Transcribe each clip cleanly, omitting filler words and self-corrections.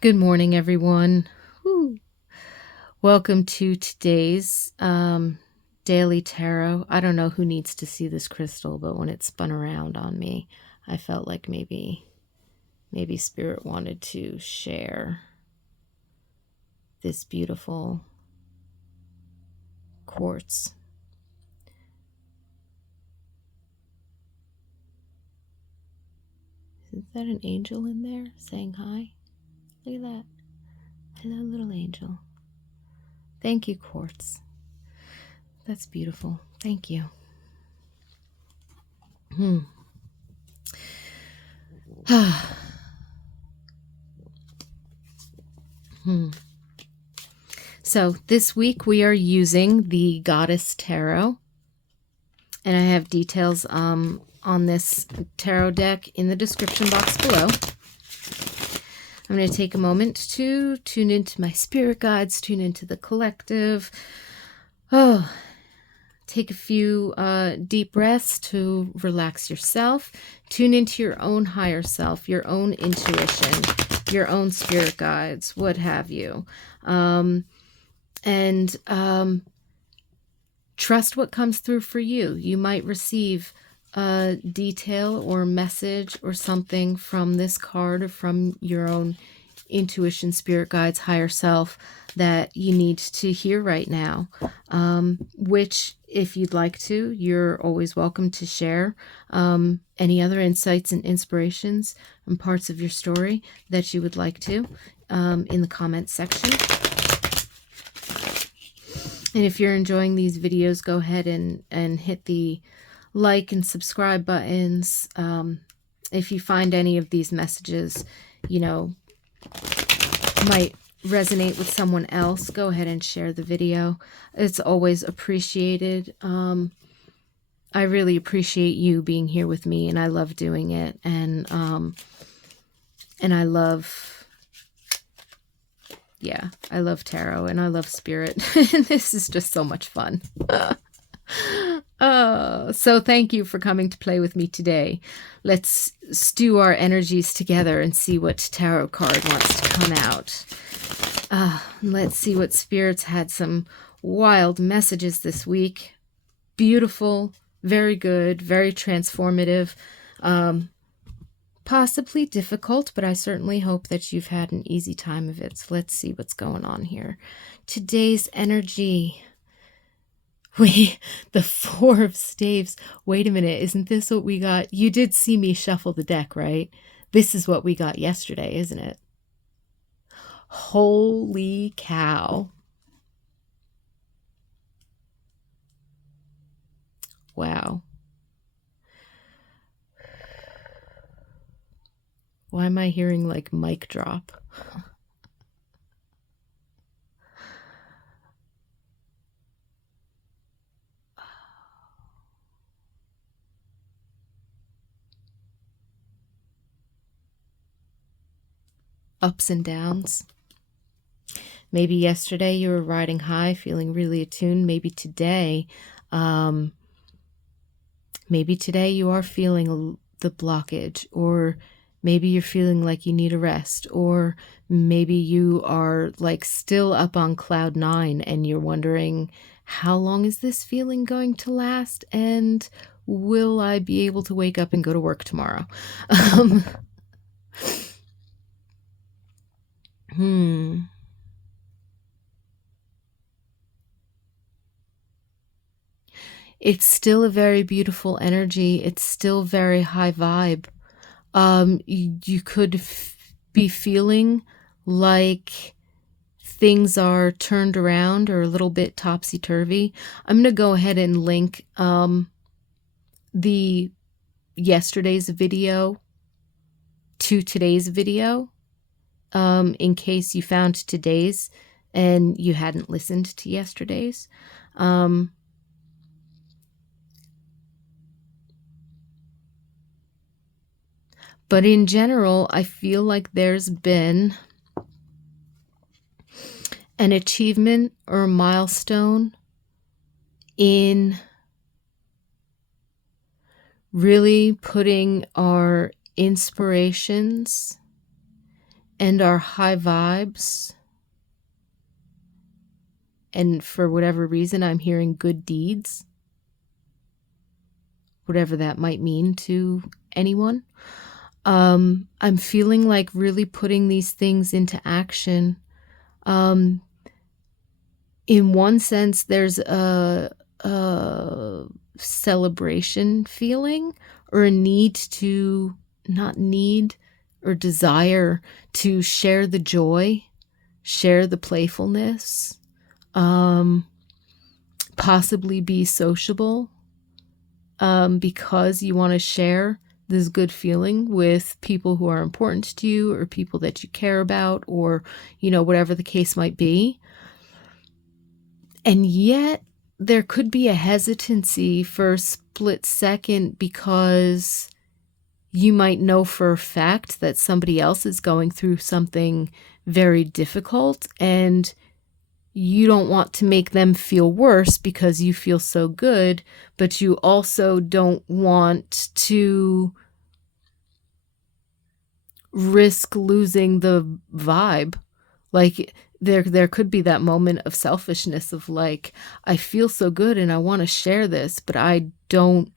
Good morning, everyone. Woo. Welcome to today's daily tarot. I don't know who needs to see this crystal, but when it spun around on me, I felt like maybe Spirit wanted to share this beautiful quartz. Is that an angel in there saying hi? Look at that. Hello, little angel. Thank you, quartz. That's beautiful. Thank you. So this week we are using the Goddess Tarot, and I have details on this tarot deck in the description box below. I'm going to take a moment to tune into my spirit guides, tune into the collective. Take a few deep breaths to relax yourself. Tune into your own higher self, your own intuition, your own spirit guides, what have you. And trust what comes through for you. You might receive a detail or message or something from this card or from your own intuition, spirit guides, higher self that you need to hear right now, which, if you'd like to, you're always welcome to share any other insights and inspirations and parts of your story that you would like to in the comments section. And if you're enjoying these videos, go ahead and hit the like and subscribe buttons. If you find any of these messages, might resonate with someone else, go ahead and share the video. It's always appreciated. I really appreciate you being here with me, and I love doing it. And I love... I love tarot and I love spirit. And this is just so much fun. So thank you for coming to play with me today. Let's stew our energies together and see what tarot card wants to come out. Let's see what spirits had some wild messages this week. Beautiful, very good, very transformative. Possibly difficult, but I certainly hope that you've had an easy time of it. So let's see what's going on here. Today's energy. The Four of Staves. Wait a minute, isn't this what we got? You did see me shuffle the deck, right? This is what we got yesterday, isn't it? Holy cow. Wow. Why am I hearing like mic drop? Ups and downs. Maybe yesterday you were riding high, feeling really attuned. Maybe today you are feeling the blockage, or maybe you're feeling like you need a rest, or maybe you are like still up on cloud 9 and you're wondering, how long is this feeling going to last? And will I be able to wake up and go to work tomorrow? It's still a very beautiful energy. It's still very high vibe. You could be feeling like things are turned around or a little bit topsy-turvy. I'm going to go ahead and link the yesterday's video to today's video in case you found today's and you hadn't listened to yesterday's. But in general, I feel like there's been an achievement or a milestone in really putting our inspirations and our high vibes, and for whatever reason I'm hearing good deeds, whatever that might mean to anyone. I'm feeling like really putting these things into action. In one sense, there's a celebration feeling, or a need to, not need, or desire to share the joy, share the playfulness, possibly be sociable, because you want to share this good feeling with people who are important to you, or people that you care about, or, whatever the case might be. And yet there could be a hesitancy for a split second, because you might know for a fact that somebody else is going through something very difficult, and you don't want to make them feel worse because you feel so good, but you also don't want to risk losing the vibe. Like, there could be that moment of selfishness of like, I feel so good and I want to share this, but I don't.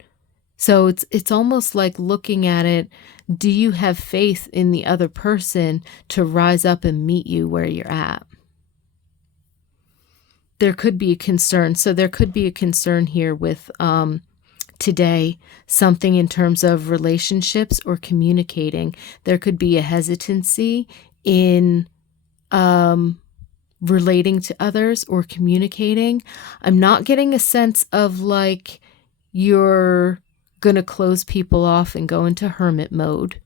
So it's almost like looking at it, do you have faith in the other person to rise up and meet you where you're at? There could be a concern. So there could be a concern here with today, something in terms of relationships or communicating. There could be a hesitancy in relating to others or communicating. I'm not getting a sense of like you're going to close people off and go into hermit mode.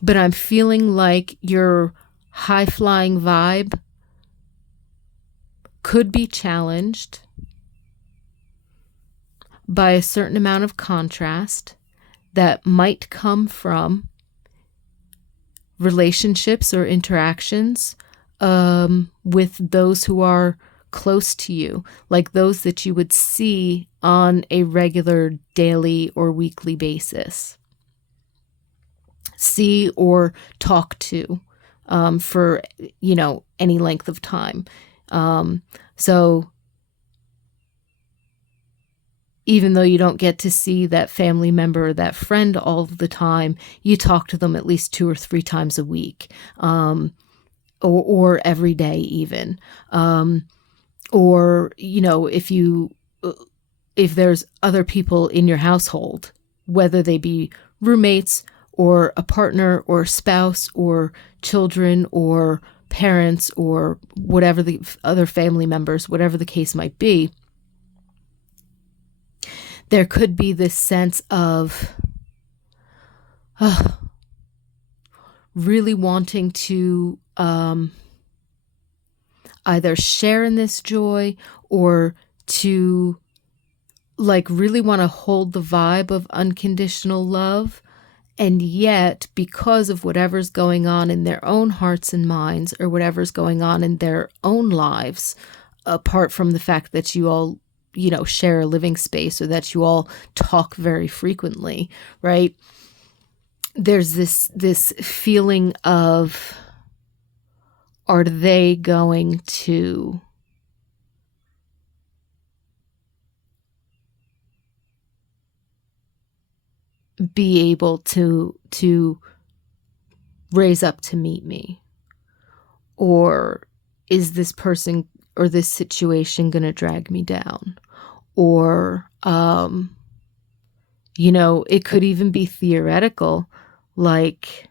But I'm feeling like your high-flying vibe could be challenged by a certain amount of contrast that might come from relationships or interactions with those who are close to you, like those that you would see on a regular daily or weekly basis. See or talk to for, any length of time. So even though you don't get to see that family member or that friend all the time, you talk to them at least 2 or 3 times a week, or every day even. Or, if there's other people in your household, whether they be roommates or a partner or spouse or children or parents or whatever the other family members, whatever the case might be, there could be this sense of really wanting to either share in this joy or to like really want to hold the vibe of unconditional love. And yet, because of whatever's going on in their own hearts and minds, or whatever's going on in their own lives, apart from the fact that you all, share a living space, or that you all talk very frequently, right? There's this feeling of, are they going to be able to raise up to meet me? Or is this person or this situation going to drag me down? Or, it could even be theoretical, like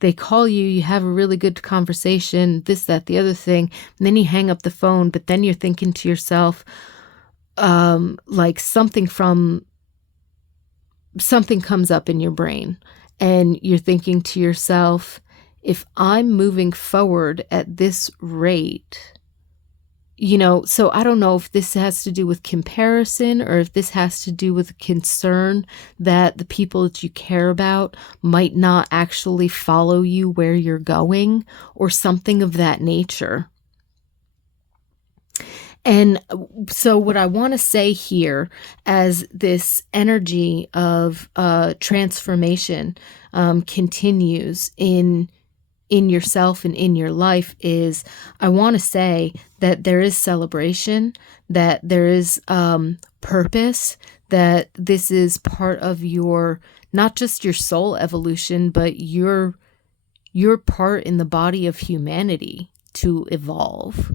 they call you, you have a really good conversation, this, that, the other thing, and then you hang up the phone, but then you're thinking to yourself, like something comes up in your brain, and you're thinking to yourself, if I'm moving forward at this rate, so I don't know if this has to do with comparison, or if this has to do with concern that the people that you care about might not actually follow you where you're going, or something of that nature. And so what I want to say here, as this energy of transformation continues in yourself and in your life, is I want to say that there is celebration, that there is purpose, that this is part of your, not just your soul evolution, but your part in the body of humanity to evolve.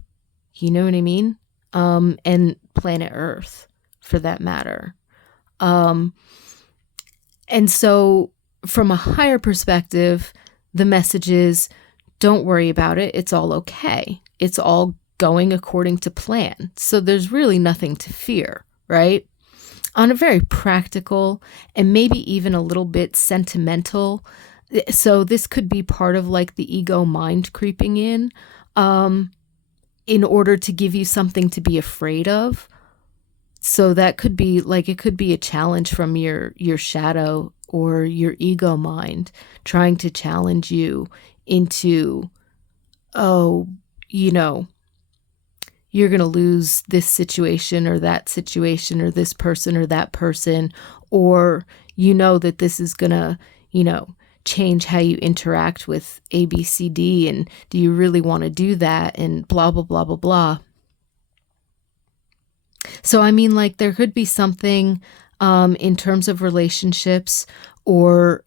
You know what I mean? And planet Earth, for that matter. And so from a higher perspective, the message is, don't worry about it. It's all okay. It's all going according to plan. So there's really nothing to fear, right? On a very practical and maybe even a little bit sentimental. So this could be part of like the ego mind creeping in order to give you something to be afraid of. So that could be like, it could be a challenge from your shadow or your ego mind trying to challenge you into, oh, you know, you're going to lose this situation or that situation or this person or that person, or you know that this is going to, you know, change how you interact with A, B, C, D, and do you really want to do that, and blah, blah, blah, blah, blah. So, I mean, like, there could be something in terms of relationships, or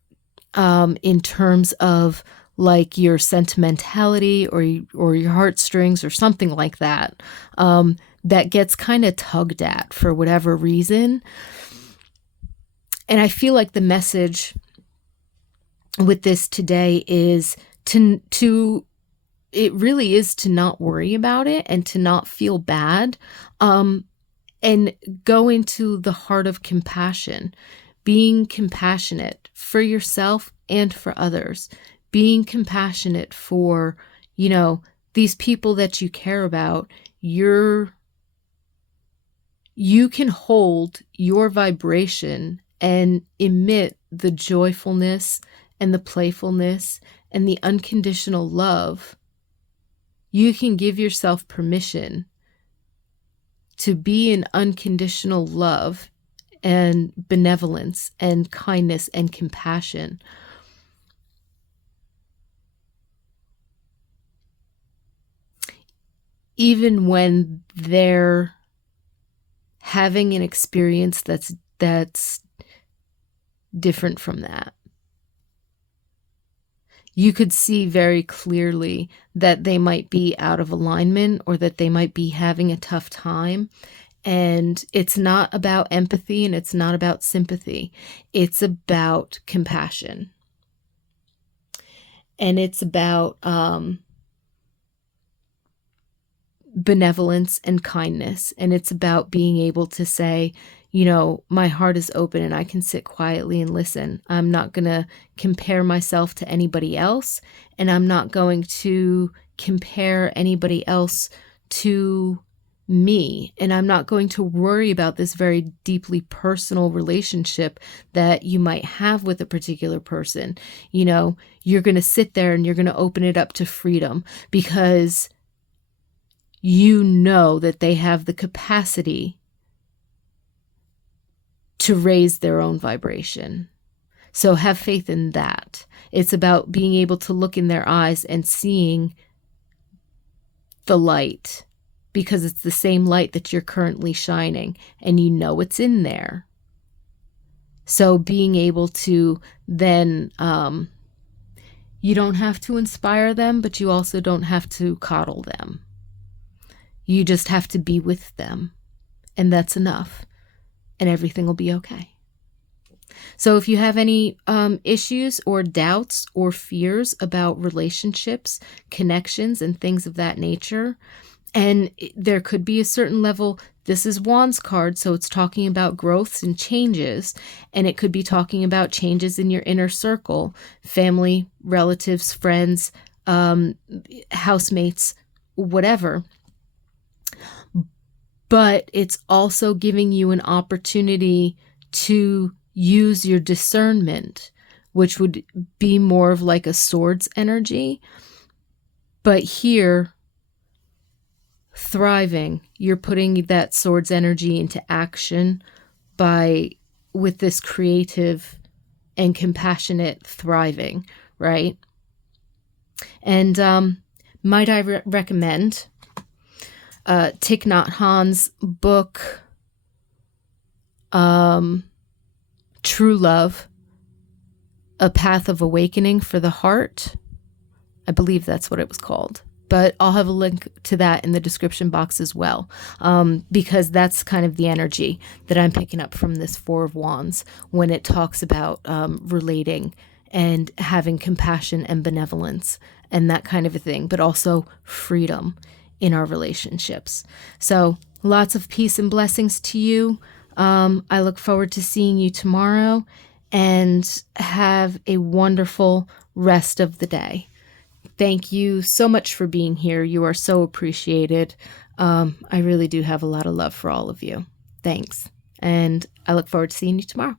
in terms of like your sentimentality or your heartstrings or something like that, that gets kind of tugged at for whatever reason. And I feel like the message with this today is it really is to not worry about it and to not feel bad, and go into the heart of compassion, being compassionate for yourself and for others, being compassionate for, you know, these people that you care about. You can hold your vibration and emit the joyfulness and the playfulness and the unconditional love. You can give yourself permission to be in unconditional love and benevolence and kindness and compassion. Even when they're having an experience that's different from that. You could see very clearly that they might be out of alignment or that they might be having a tough time. And it's not about empathy and it's not about sympathy. It's about compassion. And it's about benevolence and kindness. And it's about being able to say, you know, my heart is open and I can sit quietly and listen. I'm not going to compare myself to anybody else, and I'm not going to compare anybody else to me, and I'm not going to worry about this very deeply personal relationship that you might have with a particular person. You know, you're going to sit there and you're going to open it up to freedom because you know that they have the capacity to raise their own vibration. So have faith in that. It's about being able to look in their eyes and seeing the light, because it's the same light that you're currently shining and you know it's in there. So being able to then, you don't have to inspire them, but you also don't have to coddle them. You just have to be with them, and that's enough. And everything will be okay. So if you have any issues or doubts or fears about relationships, connections, and things of that nature, and there could be a certain level, this is Wands card, so it's talking about growths and changes, and it could be talking about changes in your inner circle, family, relatives, friends, housemates, whatever. But it's also giving you an opportunity to use your discernment, which would be more of like a swords energy. But here, thriving. You're putting that sword's energy into action with this creative and compassionate thriving, right? And might I recommend Thich Nhat Hanh's book, True Love, A Path of Awakening for the Heart. I believe that's what it was called. But I'll have a link to that in the description box as well, because that's kind of the energy that I'm picking up from this Four of Wands when it talks about relating and having compassion and benevolence and that kind of a thing, but also freedom in our relationships. So lots of peace and blessings to you. I look forward to seeing you tomorrow, and have a wonderful rest of the day. Thank you so much for being here. You are so appreciated. I really do have a lot of love for all of you. Thanks. And I look forward to seeing you tomorrow.